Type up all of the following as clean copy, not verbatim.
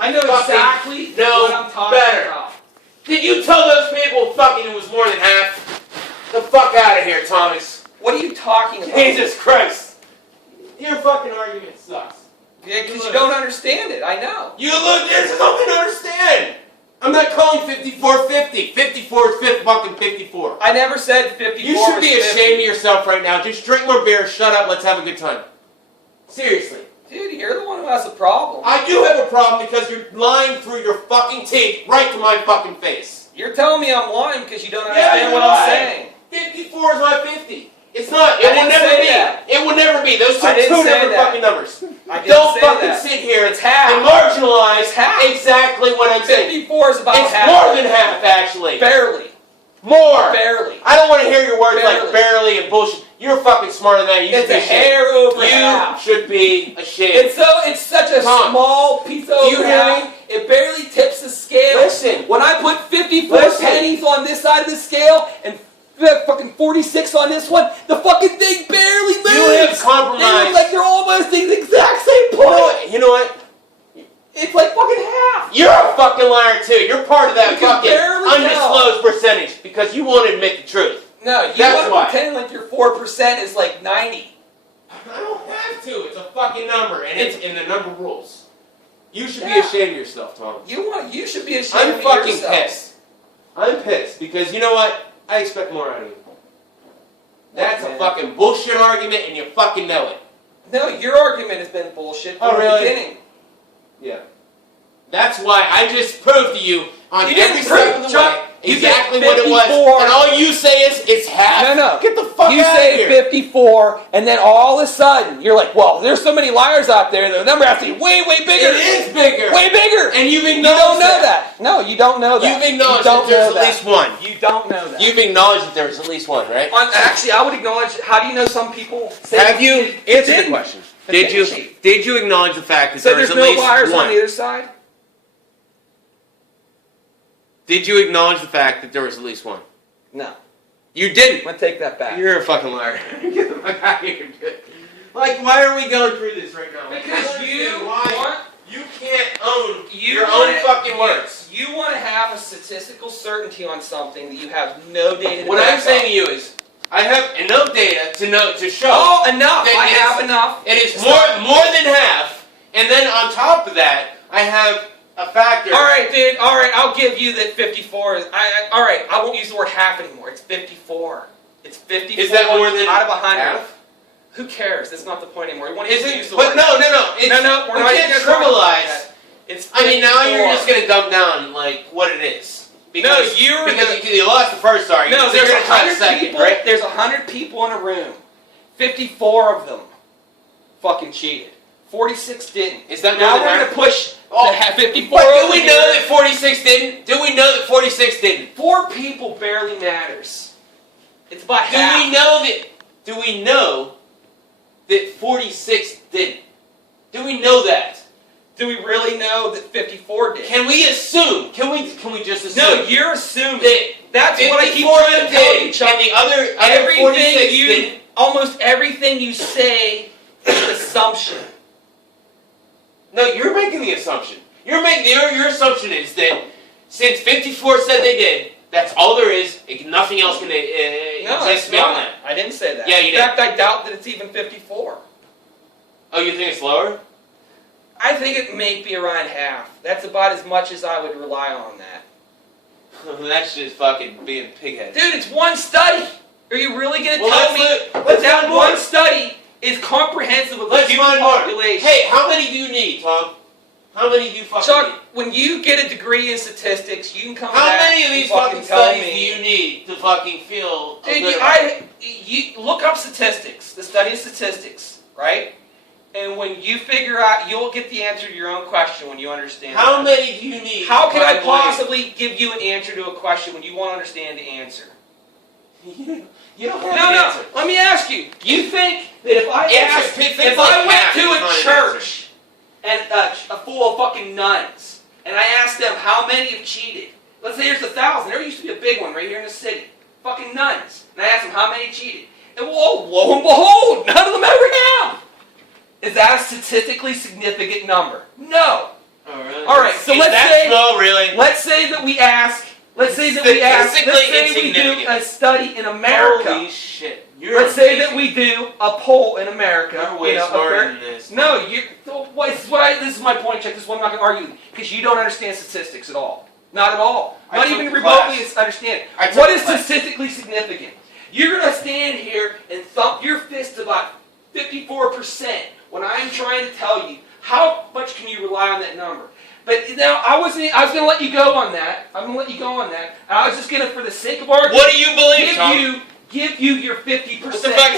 I know exactly what I'm talking about. Did you tell those people fucking it was more than half? The fuck out of here, Thomas. What are you talking about? Jesus Christ. Your fucking argument sucks. Yeah, because you don't understand it. I know. You look, there's something to understand. I'm not calling 54 50. 54 is fucking 54. I never said 54. You should be ashamed of yourself right now. Just drink more beer, shut up, let's have a good time. Seriously. Dude, you're the one who has a problem. I do have a problem because you're lying through your fucking teeth right to my fucking face. You're telling me I'm lying because you don't understand what I'm saying. 54 is not 50. It's not. It will never be. It will never be. Those are two different fucking numbers. Don't fucking sit here and marginalize exactly what I'm saying. 54 is about half. It's more than half, actually. Barely. More. Barely. I don't want to hear your words like barely and bullshit. You're fucking smarter than that. You should be ashamed. Hair over half. You should be ashamed. It's such a small piece over half. It barely tips the scale. Listen. When I put 54 pennies on this side of the scale and fucking 46 on this one, the fucking thing barely moves. You have compromised. They look like they're almost the exact same point. You know what? It's like fucking half. You're a fucking liar too. You're part of that fucking undisclosed percentage because you won't admit the truth. No, you want to pretend like your 4% is like 90. I don't have to. It's a fucking number, and it's in the number rules. You should be ashamed of yourself, Tom. You should be ashamed of yourself. I'm fucking pissed. I'm pissed because you know what? I expect more out of you. That's a fucking bullshit argument, and you fucking know it. No, your argument has been bullshit from the beginning. Yeah. That's why I just proved to you on every step of the way exactly what it was. And all you say is, it's half. No. Get the fuck out of here. You say 54, and then all of a sudden, you're like, well, there's so many liars out there, the number has to be way, way bigger. It is bigger. Way bigger. And you've acknowledged You don't know that. No, you don't know that. You've acknowledged that there's at least one. You don't know that. You've acknowledged that there's at least one, right? Actually, I would acknowledge, how do you know some people say... Have you? Answer the question. Did you acknowledge the fact that there's at least one? So there's no liars on either side? Did you acknowledge the fact that there was at least one? No. You didn't. I'm going to take that back. You're a fucking liar. Get the fuck out of here. Like, why are we going through this right now? Because you can't own your own fucking words. You want to have a statistical certainty on something that you have no data to What I'm saying to you is, I have enough data to show. Oh, enough! I have enough. It is more than half, and then on top of that, I have a factor. All right, dude. All right, I'll give you that 54 is. All right, I won't use the word half anymore. It's 54. It's 54. Is that more than out of 100? Half? Who cares? That's not the point anymore. We want to use the word. No. No. We can't trivialize. It's 54. I mean, now you're just going to dumb down like what it is. Because, you lost the first argument. No, so there's 100 people. Right? There's 100 people in a room. 54 of them fucking cheated. 46 didn't. Is that now we're going to push the 54? But do we know that 46 didn't? Do we know that 46 didn't? 4 people barely matters. It's about half. Do we know that 46 didn't? Do we know that? Do we really know that 54 did? Can we assume? Can we just assume? No, you're assuming. That's what I keep trying to tell you, Chuck. And the other 46 didn't. Almost everything you say is an assumption. No, you're making the assumption. Your assumption is that since 54 said they did, that's all there is. Nothing else can exist beyond that. I didn't say that. Yeah, you did. In fact, I doubt that it's even 54. Oh, you think it's lower? I think it may be around half. That's about as much as I would rely on that. That's just fucking being pigheaded. Dude, it's one study. Are you really going to tell me that one study is comprehensive of the human population? Hey, how many do you need, Tom? How many do you fucking need? Chuck, when you get a degree in statistics, you can come How back many of these fucking studies do you need to fucking feel Dude, you look up statistics, the study of statistics, right? And when you figure out, you'll get the answer to your own question when you understand. How many do you need? How can I possibly give you an answer to a question when you won't understand the answer? You don't have an answer. Let me ask you. Do you think that if I went to a church and full of fucking nuns, and I asked them how many have cheated? Let's say there's 1,000. There used to be a big one right here in the city. Fucking nuns. And I asked them how many cheated. And lo and behold, none of them ever have. Is that a statistically significant number? No. Oh, really? All right, so let's say that we ask. Let's say that we ask. Let's say we do a study in America. Holy shit! Let's say that we do a poll in America. You're way smarter than this. No, you. This is my point, Chuck. This is what I'm not going to argue with, because you don't understand statistics at all. Not at all. Not even remotely understand. What is statistically significant? You're going to stand here and thump your fist about 54% when I'm trying to tell you how much can you rely on that number. But now I was going to let you go on that. I'm going to let you go on that. And I was just going to, for the sake of argument, what do you believe, Tom? Give you your 50%. What the fuck?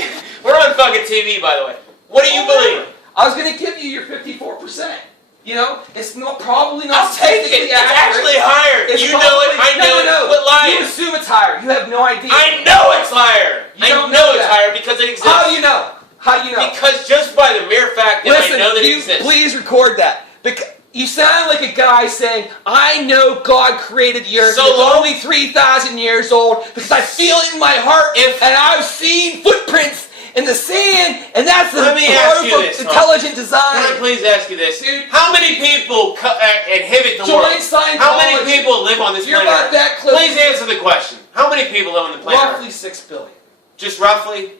We're on fucking TV, by the way. What do you believe? I was going to give you your 54%. You know, it's probably not. I'll take it. It's actually higher. You know it. I know it. Quit lying. You assume it's higher. You have no idea. I know it's higher. I know it's higher because it exists. How do you know? How do you know? Because just by the mere fact that I know that it exists. Please record that. Because you sound like a guy saying, "I know God created the earth. It's only 3,000 years old because I feel it in my heart, and I've seen footprints in the sand, and that's the proof of intelligent design." Can I please ask you this? Dude, how many people inhabit the world? How many people live on this planet? You're not that close. Please answer the question. How many people live on the planet? Roughly 6 billion. Just roughly?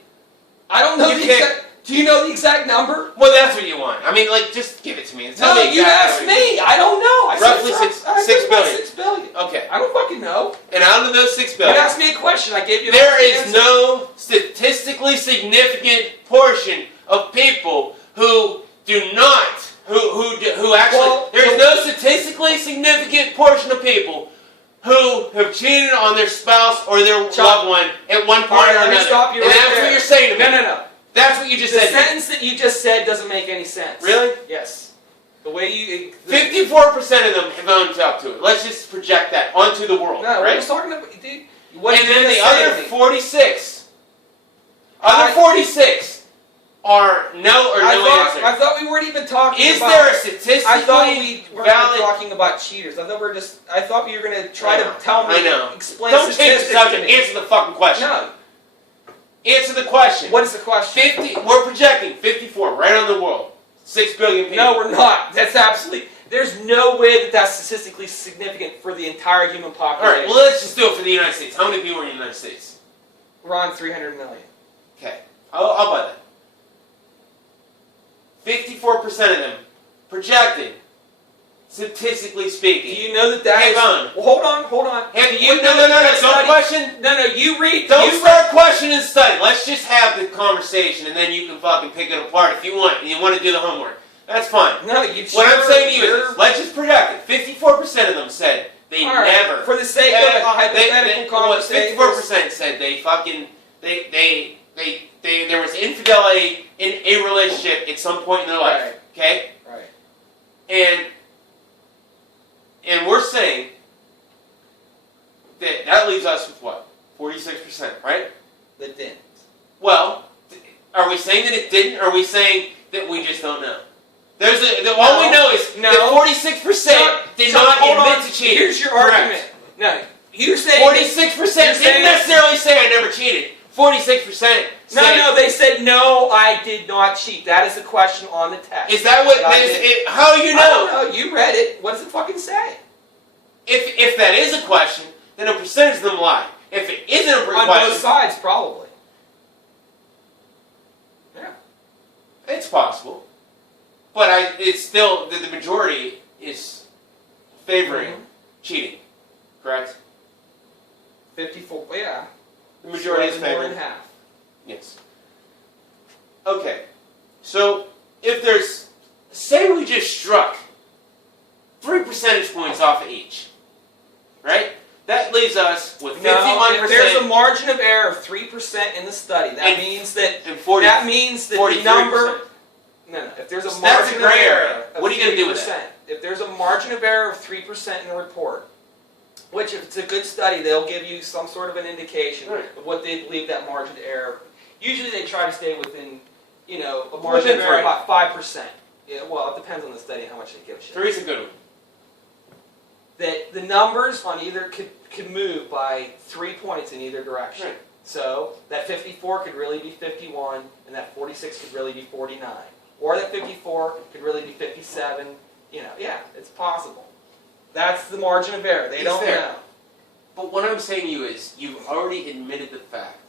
I don't know the exact. Do you know the exact number? Well, that's what you want. I mean, like, just give it to me. No, you asked me. I don't know. Roughly 6 billion. 6 billion. Okay. I don't fucking know. And out of those 6 billion, you asked me a question. I gave you. There is no statistically significant portion of people who do not, who actually. Well, there is no statistically significant portion of people who have cheated on their spouse or their loved one at one point or another. Stop you and right that's there. what you're saying to me. No. That's what you just said. The sentence that you just said doesn't make any sense. Really? Yes. The way you... 54% of them have owned up to it. Let's just project that onto the world. No, right? we're just talking about... Dude, and then the other 46... Other 46 are no or no answer. I thought we weren't even talking about... Is there a statistically I thought we weren't talking about cheaters. I thought you were going to try to tell me... Explain Don't change the subject. Answer the fucking question. No. Answer the question. What is the question? We're projecting 54 right on the world. 6 billion people. No, we're not. That's absolutely... There's no way that that's statistically significant for the entire human population. Alright, well let's just do it for the United States. How many people are in the United States? We're on 300 million. Okay. I'll buy that. 54% of them projected, statistically speaking. Do you know that that is... Well, hold on. Have you... No, don't question. No, you read... Don't start questioning and study. Let's just have the conversation, and then you can fucking pick it apart if you want, and you want to do the homework. That's fine. No, you... What I'm saying to you is, let's just project it. 54% of them said they never... For the sake of a hypothetical conversation... 54% said they fucking... There was infidelity in a relationship at some point in their life. Right. Okay? Right. And we're saying that leaves us with what? 46%, right? That didn't. Well, are we saying that it didn't, or are we saying that we just don't know? All we know is that 46% did not admit to cheating. Here's your argument. No, you're saying 46% didn't necessarily say I never cheated. 46% said... No, they said, no, I did not cheat. That is the question on the test. Is that what... How do you know? I don't know. You read it. What does it fucking say? If that is a question, then a percentage of them lie. If it isn't a question... On both sides, probably. Yeah. It's possible. But it's still... The majority is favoring cheating. Correct? 54... Yeah. The majority is favoring... More than half. Yes. Okay. So, if there's... Say we just struck 3 percentage points off of each. Right? That leaves us with 51%. No, if there's a margin of error of 3% in the study, that means that... that means that the number... No. If there's a margin of error of 3%... What are you going to do with that? If there's a margin of error of 3% in the report... Which, if it's a good study, they'll give you some sort of an indication of what they believe that margin of error. Usually they try to stay within, a margin of error of about 5%. Yeah, well, it depends on the study and how much they give a shit. 3 is a good one. That the numbers on either could move by 3 points in either direction. Right. So that 54 could really be 51, and that 46 could really be 49. Or that 54 could really be 57, Yeah, it's possible. That's the margin of error. They don't know. But what I'm saying to you is, you've already admitted the fact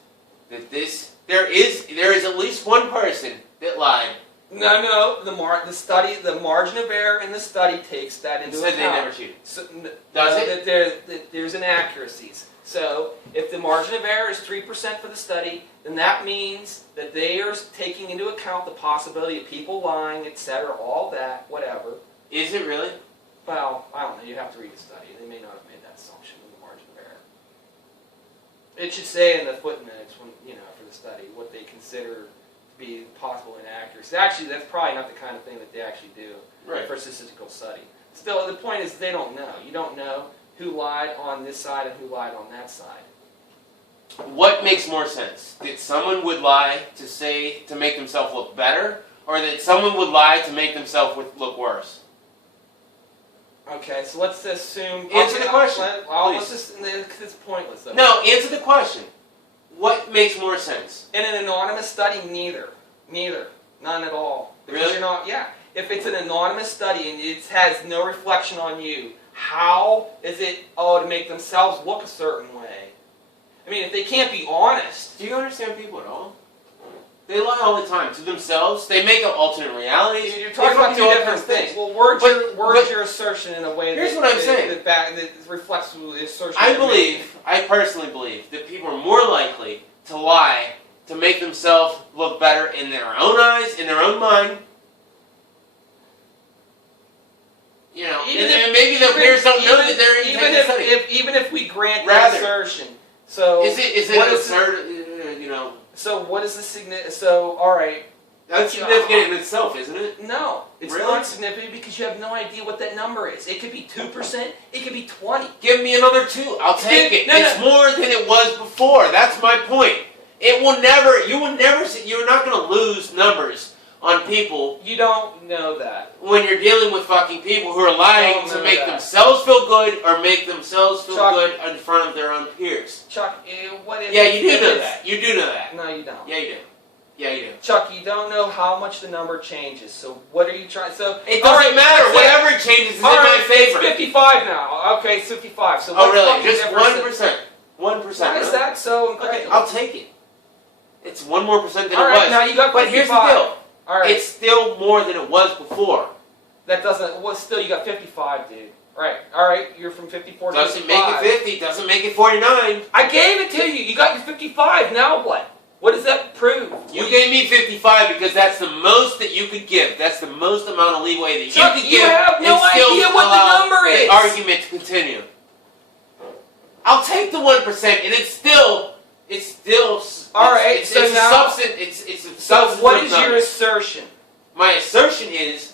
that there is at least one person that lied. No. The margin of error in the study takes that into account. Said they never cheated. So, Does it? That there's inaccuracies. So if the margin of error is 3% for the study, then that means that they are taking into account the possibility of people lying, etc., all that, whatever. Is it really? Well, I don't know. You have to read the study. They may not have made that assumption in the margin of error. It should say in the footnotes, for the study, what they consider to be possible inaccuracies. Actually, that's probably not the kind of thing that they actually do for a statistical study. Still, the point is they don't know. You don't know who lied on this side and who lied on that side. What makes more sense? That someone would lie to make themselves look better, or that someone would lie to make themselves look worse? Okay, so let's assume... Answer the question, It's pointless, though. No, answer the question. What makes more sense? In an anonymous study, neither. None at all. Because Really? You're not, yeah. If it's an anonymous study and it has no reflection on you, how is it, to make themselves look a certain way? I mean, if they can't be honest... Do you understand people at all? They lie all the time to themselves. They make up alternate realities. You're talking about two different things. Well, word your assertion in a way that reflects the assertion. I personally believe that people are more likely to lie to make themselves look better in their own eyes, in their own mind. And maybe their peers don't know that they're even study. Even if we grant that assertion, so is it absurd? So what is the significance? So all right, that's significant in itself, isn't it? No, it's really? not significant because you have no idea what that number is. It could be 2%. It could be 20. Give me another 2. I'll take it. It's more than it was before. That's my point. You're not going to lose numbers on people. You don't know that. When you're dealing with fucking people who are lying to make themselves feel good or make themselves feel good in front of their own peers. Chuck, what if... Yeah, you do know that. You do know that. No, you don't. Yeah, you do. Yeah, you do. Chuck, you don't know how much the number changes. So what are you trying... So it doesn't matter. Whatever it changes is in my favor. It's 55 now. Okay, it's 55. So really? Just 1%. 1%. Why is that so incredible? Okay, I'll take it. It's 1% more than it was. All right, now you got 55. But here's the deal. All right. It's still more than it was before. That doesn't... Well, still, you got 55, dude. All right, you're from 54 to 55. Doesn't make it 50, doesn't make it 49. I gave it to you. You got your 55. Now what? What does that prove? You gave me 55 because that's the most that you could give. That's the most amount of leeway that Chuck, you could you give. have no idea what the number is. The argument to continue. I'll take the 1%, and it's still. All right. So now. It's a substance. So what is your assertion? My assertion is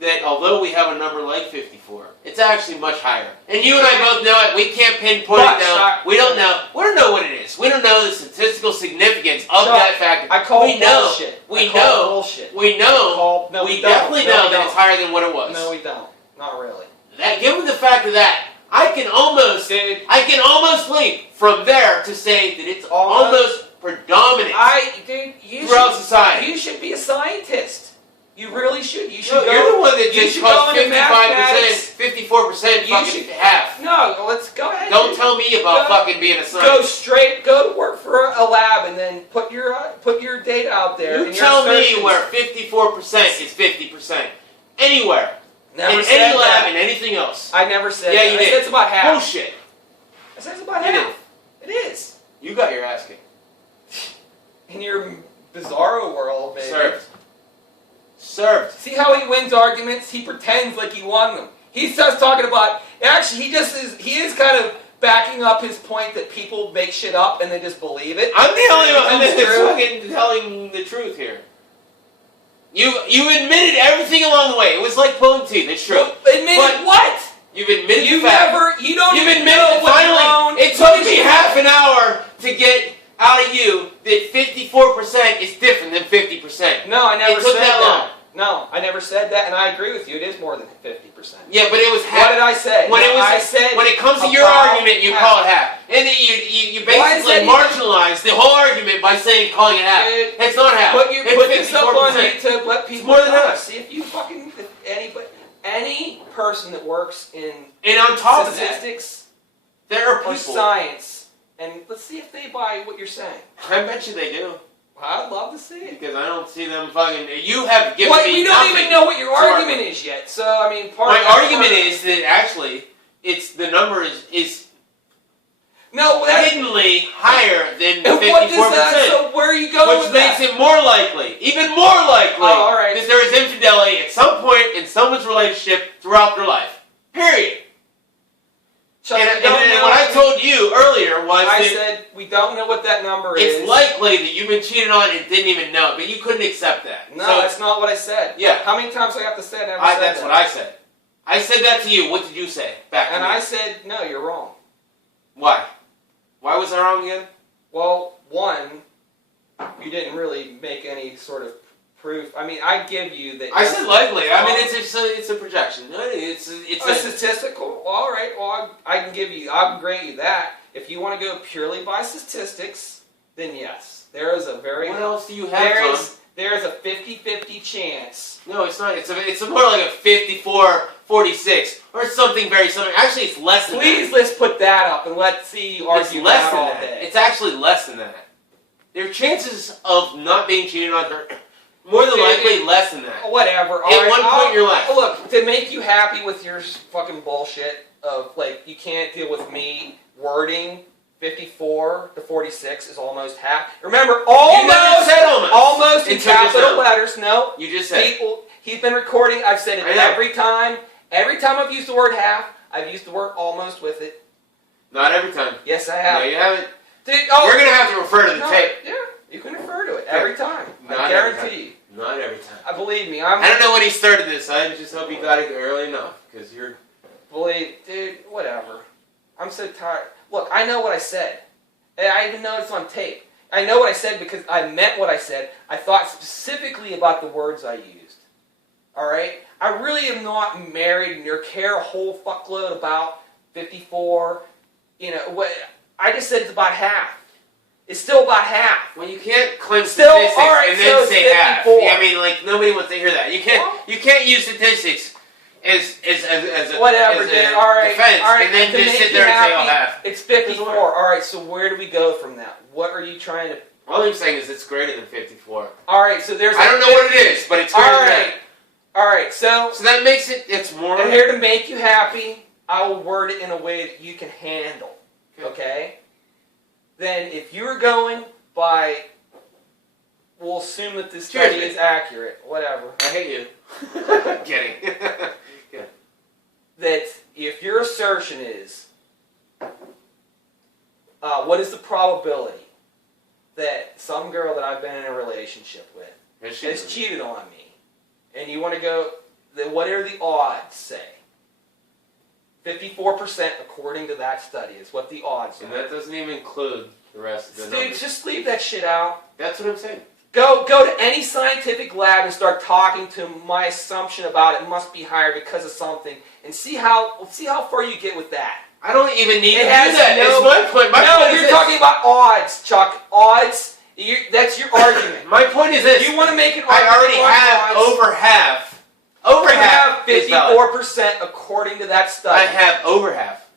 that although we have a number like 54, it's actually much higher. And you and I both know it. We can't pinpoint it down. We don't know. We don't know what it is. We don't know the statistical significance of that factor. I call it bullshit. We know. We know. We definitely know that it's higher than what it was. No, we don't. Not really. Given the fact of that, I can almost leap from there to say that it's almost predominant throughout society. You should be a scientist. You really should. You should. No, you're the one that just calls 55%, 54% fucking half. No, let's go ahead. Don't tell me about fucking being a scientist. Go to work for a lab and then put your data out there. You tell me where 54% is 50%. Anywhere. Never in said any lab that. and anything else. I never said that. Yeah, you did. I said it's about half. Bullshit. I said it's about half. It is. You got your ass kicked. In your bizarro world, baby. Served. See how he wins arguments? He pretends like he won them. He starts talking about... Actually, he is kind of backing up his point that people make shit up and they just believe it. I'm the only one that's fucking telling the truth here. You admitted everything along the way. It was like pulling teeth. It's true. Admitted what? You've admitted the fact. You don't You've even admitted know that finally. It took me half an hour to get out of you that 54% is different than 50%. No, I never said that. It took that long. No, I never said that, and I agree with you. It is more than 50%. Yeah, but it was half. What did I say? When it comes to your argument, you call it half. And then you basically marginalize the whole argument by calling it half. It's not half. Put this up on YouTube. Let people more than half. See if you fucking... any person that works in on top statistics of that, there are people. or science, and let's see if they buy what you're saying. I bet you they do. I'd love to see it. Because I don't see them fucking... You have given me we don't even know what your argument is yet. So, I mean, my argument is that actually, the number is hiddenly higher than 54%. What does that, so where are you going with that? Which makes it more likely, even more likely, that there is infidelity at some point in someone's relationship throughout their life. Period. Chuck, and what I told you earlier was I said we don't know what that number is. It's likely that you've been cheated on and didn't even know it, but you couldn't accept that. No, that's not what I said. Yeah. How many times do I have to say that? That's what I said. I said that to you. What did you say back to me? And I said, no, you're wrong. Why? Why was I wrong again? Well, one, you didn't really make any sort of proof. I mean, I give you that. I said likely. I mean, it's a projection. It's a statistical. All right. Well, I can give you. I'll grant you that. If you want to go purely by statistics, then yes, there is a very. What else do you have? There is a 50-50 chance. No, it's not. It's more like a 54-46 or something very similar. Actually, it's less than that. Please, let's put that up and let's see you argue that all day. It's actually less than that. Their chances of not being cheated on are more than likely less than that. Whatever. At one point in your life. Look, to make you happy with your fucking bullshit of, like, you can't deal with me wording 54 to 46 is almost half. Remember, almost in capital letters. No. You just said he's been recording. I've said it every time. Every time I've used the word half, I've used the word almost with it. Not every time. Yes, I have. No, you haven't. Dude, you're going to have to refer to the tape. Yeah, you can refer to it every time. I guarantee you. Not every time. Believe me. I don't know when he started this. I just hope he got it early enough. Because you're... Dude, whatever. I'm so tired. Look, I know what I said. And I even know it's on tape. I know what I said because I meant what I said. I thought specifically about the words I used. Alright? I really am not married nor care a whole fuckload about 54. You know, what I just said it's about half. It's still about half. Well, you can't claim statistics and then say 54. Half. I mean, like, nobody wants to hear that. You can't use statistics as a defense and then just sit there and say, half. It's 54. Alright, so where do we go from that? What are you trying to... All I'm saying is it's greater than 54. Alright, so there's... I don't know what it is, but it's greater than that. Alright, so... So that makes it's more... And here to make you happy, I will word it in a way that you can handle. Okay? Then if you're going by... We'll assume that this study is accurate. Whatever. I hate you. Kidding. Yeah. That if your assertion is... what is the probability that some girl that I've been in a relationship with has cheated on me? And you want to go... Then what are the odds, say? 54% according to that study is what the odds are. And that doesn't even include the rest of the numbers. Dude, just leave that shit out. That's what I'm saying. Go to any scientific lab and start talking to my assumption about it must be higher because of something, and see how far you get with that. I don't even need to do that. It's my point. You're talking about odds, Chuck. Odds. That's your argument. My point is this. You want to make an argument? I already have over half. Over half. 54% according to that study. I have over half.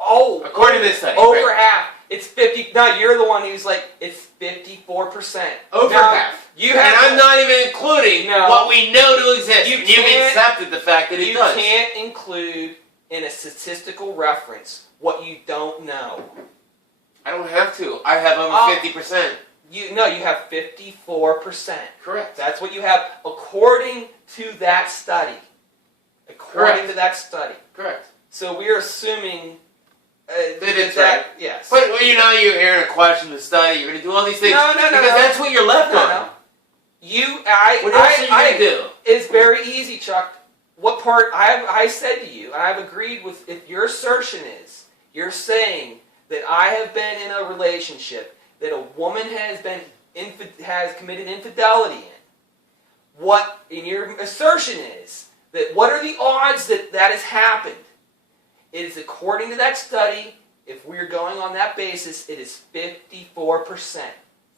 Oh. According to this study. Over half. It's 50. No, you're the one who's like, it's 54%. Over half. And I'm not even including what we know to exist. You've accepted the fact that it does. You can't include in a statistical reference what you don't know. I don't have to. I have over 50%. You have 54%. Correct. That's what you have according to that study. According to that study. Correct. So we are assuming that it's right. Yes. But you're here to question the study. You're going to do all these things. No. Because that's what you're left on. No. What else are you going to do? It's very easy, Chuck. What part I said to you, and I've agreed with, if your assertion is, you're saying that I have been in a relationship that a woman has committed infidelity in. What in your assertion is that what are the odds that has happened? It is according to that study. If we're going on that basis, it is 54%.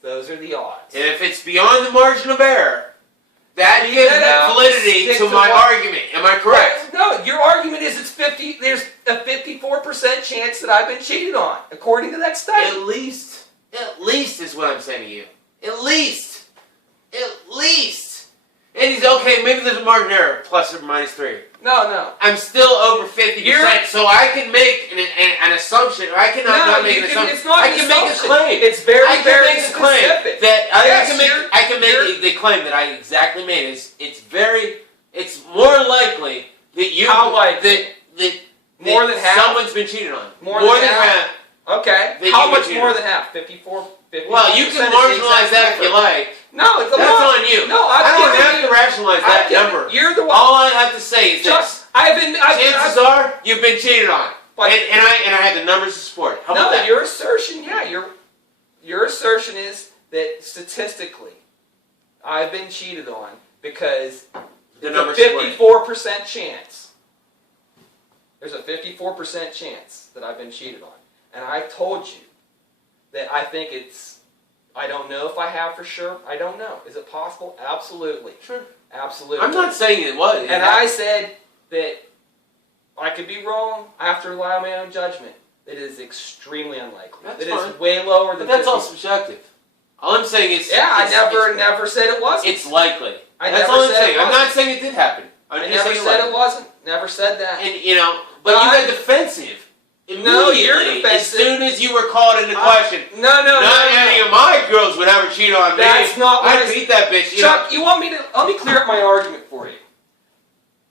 Those are the odds. And if it's beyond the margin of error, That gives validity to my argument. Am I correct? No, your argument is there's a 54% chance that I've been cheated on, according to that study. At least is what I'm saying to you. At least. And he's okay, maybe there's a margin error, plus or minus 3. No. I'm still over 50%, so I can make an assumption, or I cannot not make an assumption. It's not I can make a claim. It's very, I can very make a claim specific. that I can make the claim that I exactly made is it's more likely that you that more than half. Someone's been cheated on. More than half. Okay. How much more than half? 54. Well, you can marginalize that if you like. No, it's that's on you. No, I don't have to rationalize that number. You're the one. All I have to say is this: chances are you've been cheated on, and I had the numbers to support it. How about that? Your assertion, your assertion is that statistically, I've been cheated on because there's a 54% chance. There's a 54% chance that I've been cheated on, and I told you that I think I don't know if I have for sure. I don't know. Is it possible? Absolutely. Sure. Absolutely. I'm not saying it was. And I said that I could be wrong. I have to rely on my own judgment. It is extremely unlikely. That's fine. It's way lower than. But that's all subjective. All I'm saying is. Yeah, I never said it wasn't. It's likely. That's all I'm saying. I'm not saying it did happen. I never said it wasn't. Never said that. And but you got defensive. No, you're defensive. As soon as you were called into question. Not any of my girls would ever cheat on me. That's not what I'd beat that bitch. Chuck, you want me to? Let me clear up my argument for you.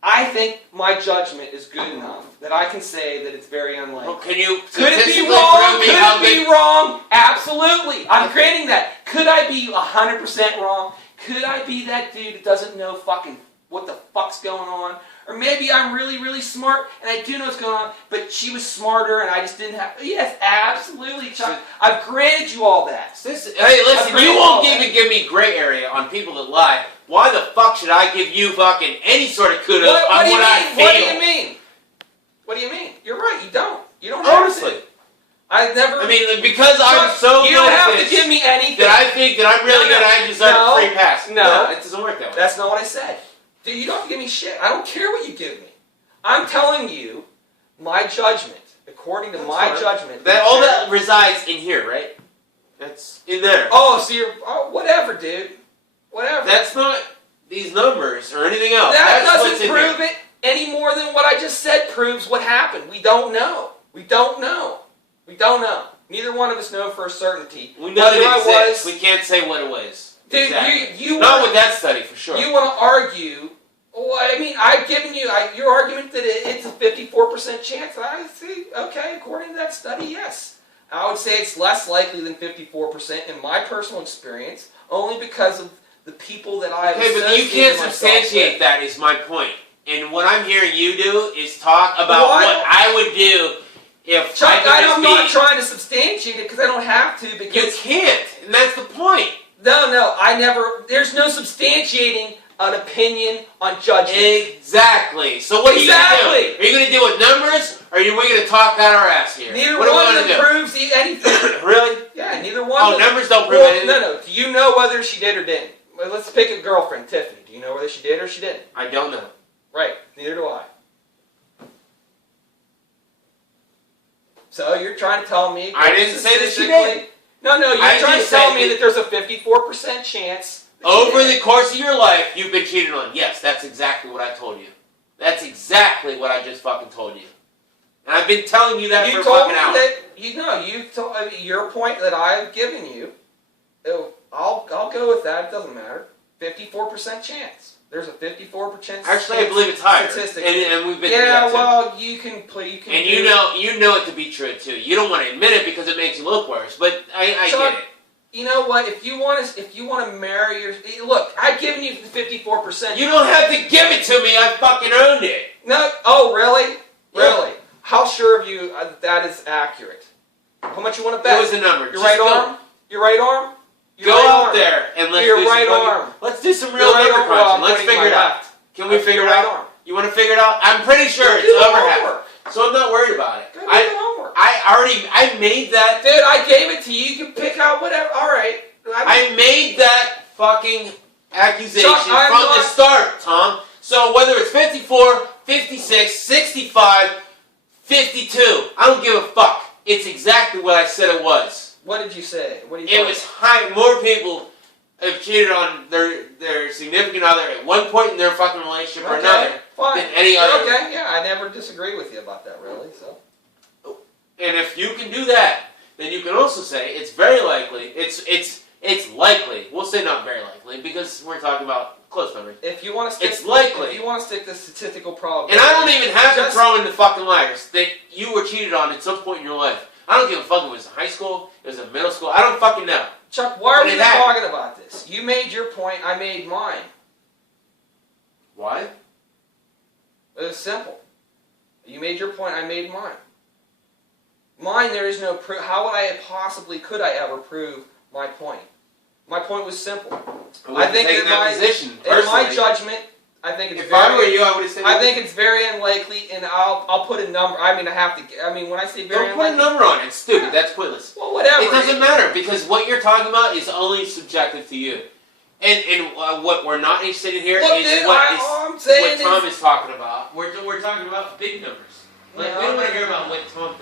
I think my judgment is good enough that I can say that it's very unlikely. Well, can you could it be wrong? Could it be wrong? Absolutely. I'm granting that. Could I be 100% wrong? Could I be that dude that doesn't know fucking what the fuck's going on? Or maybe I'm really, really smart and I do know what's going on, but she was smarter and I just didn't have... Yes, absolutely, Chuck. I've granted you all that. Hey, listen, you won't even give me gray area on people that lie. Why the fuck should I give you fucking any sort of kudos on what I feel? What do you mean? What do you mean? You're right, you don't. You don't have Honestly. to. I've never... I mean, because I'm so you good don't at have this, to give me anything. that I think that I'm really good, I deserve a free pass. No, it doesn't work that way. That's not what I said. Dude, you don't have to give me shit. I don't care what you give me. I'm telling you my judgment, according to my judgment. All that resides in here, right? That's in there. Oh, so you're... Oh, whatever, dude. Whatever. That's not these numbers or anything else. That doesn't prove it any more than what I just said proves what happened. We don't know. We don't know. We don't know. Neither one of us know for a certainty. We know it exists. We can't say what it was. Dude, exactly. Not with that study, for sure. You want to argue... Well, I mean, I've given you your argument that it's a 54% chance. I see. Okay, according to that study, yes. I would say it's less likely than 54% in my personal experience, only because of the people that I've associated myself with. Okay, but you can't substantiate that is my point. And what I'm hearing you do is talk about what I would do if Chuck, I'm not trying to substantiate it because I don't have to. Because you can't, and that's the point. No, I never... There's no substantiating an opinion on judgment. Exactly. So what are you going to do? Are you going to deal with numbers, or are we going to talk out our ass here? Neither one of them proves anything. Really? Yeah, neither one of them. Oh, numbers don't prove anything? No. Do you know whether she did or didn't? Well, let's pick a girlfriend, Tiffany. Do you know whether she did or she didn't? I don't know. Right. Neither do I. So you're trying to tell me... I didn't say that she did. No, you're trying to tell me that there's a 54% chance... Over the course of your life, you've been cheated on. Yes, that's exactly what I told you. That's exactly what I just fucking told you. And I've been telling you that for a fucking hour. You told your point that I've given you. I'll go with that. It doesn't matter. 54% chance. There's a 54% chance. Actually, I believe it's higher. And we've been through that too. Well, you can play. And you know it to be true too. You don't want to admit it because it makes you look worse. But I get it. You know what? If you want to marry look, I've given you the 54%. You don't have to give it to me. I fucking owned it. No. Oh, really? Yeah. Really? How sure of you that is accurate? How much you want to bet? What was the number? Your right arm. Your right arm. Go out there and let's do right arm. Let's do some real number crunching. Let's figure it out. Can we figure it out? You want to figure it out? I'm pretty sure it's over half. So I'm not worried about it. I made that. Dude, I gave it to you. You can pick out whatever. All right. I made that fucking accusation Chuck, from the start, Tom. So whether it's 54, 56, 65, 52, I don't give a fuck. It's exactly what I said it was. What did you say? What do you? It was high. More people have cheated on their significant other at one point in their fucking relationship or another than any other. Okay, yeah, I never disagree with you about that, really. So. And if you can do that, then you can also say it's very likely. It's likely. We'll say not very likely because we're talking about close numbers. If you want to stick, it's likely. If you want to stick the statistical problem, and I don't even have to throw in the fucking liars that you were cheated on at some point in your life. I don't give a fuck if it was in high school, it was in middle school. I don't fucking know. Chuck, why are we even talking about this? You made your point. I made mine. Why? It was simple. You made your point. I made mine. Mine, there is no proof. How would I possibly, could I ever prove my point? My point was simple. I think in my judgment, I think it's if I were you, I would have said. I think it's very unlikely, and I'll put a number. I mean, I have to. I mean, when I say very unlikely, don't put a number on it. It's stupid. That's pointless. Well, whatever. It doesn't matter because what you're talking about is only subjective to you, and what we're not interested in here is what Tom is talking about. We're talking about big numbers. Like, we don't want to hear about what Tom thinks.